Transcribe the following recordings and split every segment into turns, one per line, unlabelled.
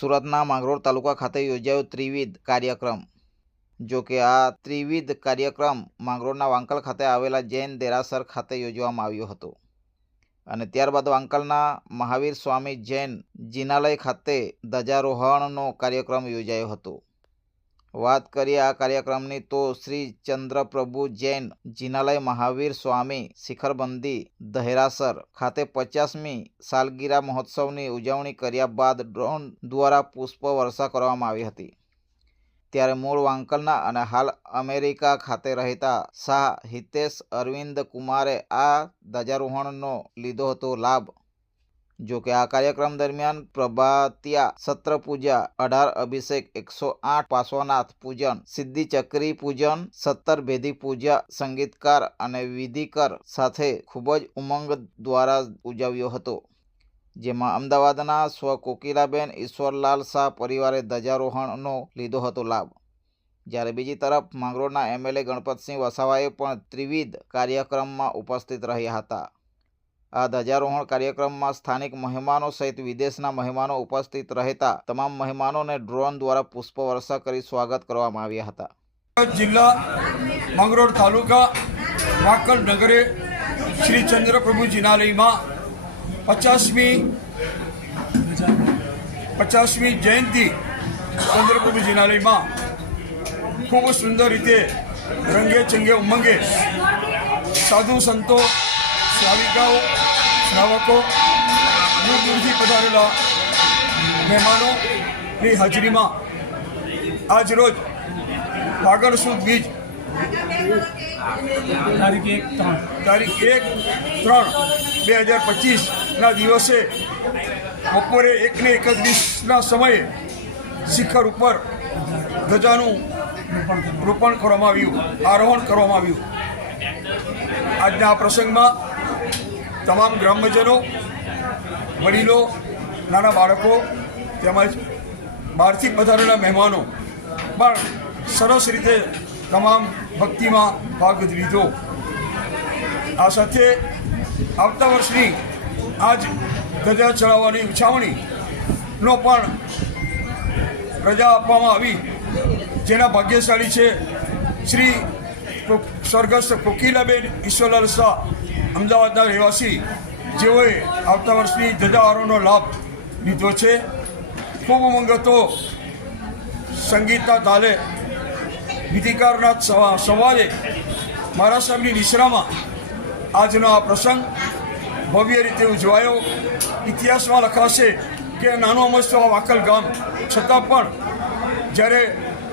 સુરતના માંગરોળ તાલુકા ખાતે યોજાયો ત્રિવિધ કાર્યક્રમ. જો કે આ ત્રિવિધ કાર્યક્રમ માંગરોળના વાંકલ ખાતે આવેલા જૈન દેરાસર ખાતે યોજવામાં આવ્યો હતો. અને ત્યારબાદ વાંકલના મહાવીર સ્વામી જૈન જિનાલય ખાતે ધ્વજારોહણનો કાર્યક્રમ યોજાયો હતો. વાત કરીએ આ કાર્યક્રમની તો શ્રી ચંદ્રપ્રભુ જૈન જિનાલય મહાવીર સ્વામી શિખરબંધી દહેરાસર ખાતે પચાસમી સાલગીરા મહોત્સવની ઉજવણી કર્યા બાદ ડ્રોન દ્વારા પુષ્પ વર્ષા કરવામાં આવી હતી. ત્યારે મૂળ વાંકલના અને હાલ અમેરિકા ખાતે રહેતા શાહ હિતેશ અરવિંદ કુમારે આ ધ્વજારોહણનો લીધો હતો લાભ. જો કે આ કાર્યક્રમ દરમિયાન પ્રભાતિયા સત્ર પૂજા અઢાર અભિષેક, એકસો આઠ પાર્શ્વનાથ પૂજન સિદ્ધિ ચક્રી પૂજન, સત્તર ભેદી પૂજા, સંગીતકાર અને વિધિકર સાથે ખૂબ જ ઉમંગ દ્વારા ઉજવ્યો હતો. જેમાં અમદાવાદના સ્વ કોકિલાબેન ઈશ્વરલાલ શાહ પરિવારે ધ્વજારોહણનો લીધો હતો લાભ. જ્યારે બીજી તરફ માંગરોળના એમએલએ ગણપતસિંહ વસાવાએ પણ ત્રિવિધ કાર્યક્રમમાં ઉપસ્થિત રહ્યા હતા. આ ધ્વજારોહણ કાર્યક્રમમાં સ્થાનિક મહેમાનો સહિત વિદેશના મહેમાનો ઉપસ્થિત રહેતા તમામ મહેમાનોને ડ્રોન દ્વારા પુષ્પ વર્ષા કરી સ્વાગત કરવામાં આવ્યા હતા.
જિલ્લા મંગરોળ તાલુકા વાકલ નગરે શ્રી ચંદ્રપ્રભુ જિનાલયમાં પચાસમી પચાસમી જયંતિ ચંદ્રપ્રભુ જિનાલયમાં ખૂબ સુંદર રીતે રંગે ચંગે ઉમંગે સાધુ સંતો શ્રાવિકાઓ શ્રાવકો દૂર દૂરથી પધારેલા મહેમાનોની હાજરીમાં આજ રોજ ફાગણ સુદ બીજ
તારીખ એક ત્રણ.
તારીખ એક ત્રણ બે હજાર પચીસના દિવસે બપોરે એકને એકત્રીસના સમયે શિખર ઉપર ધજાનું રોપણ કરવામાં આવ્યું આરોહણ કરવામાં આવ્યું. આજના આ પ્રસંગમાં તમામ ગ્રામ્યજનો વડીલો, નાના બાળકો, તેમજ બહારથી પધારેલા મહેમાનો, પણ સરસ રીતે તમામ ભક્તિમાં ભાગ લીધો. આ સાથે આવતા વર્ષની આજ ધજા ચડાવવાની ઉછાવણીનો પણ રજા આપવામાં આવી, જેના ભાગ્યશાળી છે શ્રી સ્વર્ગસ્થ કોકિલાબેન ઈશ્વરલાલ શાહ. અમદાવાદના રહેવાસી જેઓએ આવતા વર્ષની ધજાવારોનો લાભ લીધો છે. ખૂબ ઉમંગ હતો સંગીતના તાલે ગીતિકારના સવારે મારા સાહેબની નિશ્રામાં આજનો આ પ્રસંગ ભવ્ય રીતે ઉજવાયો. ઇતિહાસમાં લખાશે કે નાનો અમસ્તો આ વાકલ ગામ. છતાં પણ જ્યારે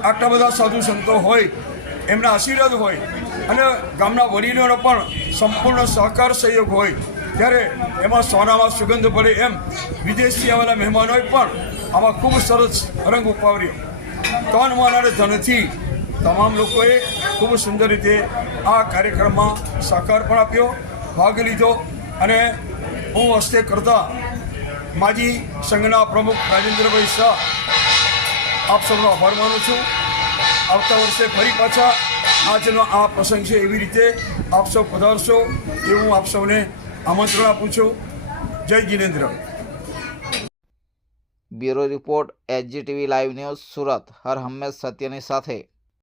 આટલા બધા સાધુ સંતો હોય, એમના આશીર્વાદ હોય અને ગામના વડીલોનો પણ સંપૂર્ણ સહકાર સહયોગ હોય, ત્યારે એમાં સોનામાં સુગંધ પડે એમ વિદેશથી આવેલા મહેમાનોએ પણ આમાં ખૂબ સરસ રંગ ઉપાવ્યો તન મન અને ધનથી તમામ લોકોએ ખૂબ સુંદર રીતે આ કાર્યક્રમમાં સહકાર પણ આપ્યો, ભાગ લીધો અને હું હસ્તે કરતા માજી સંઘના પ્રમુખ રાજેન્દ્રભાઈ શાહ, આપ સૌનો આભાર માનું છું. આવતા વર્ષે ફરી પાછા આજનો આ પ્રસંગ છે એવી રીતે આપ સૌ પધારશો એ હું આપ સૌને આમંત્રણ આપું છું. જય Jinendra
bureau report, HGTV live news Surat. હર હંમેશ સત્યની સાથે.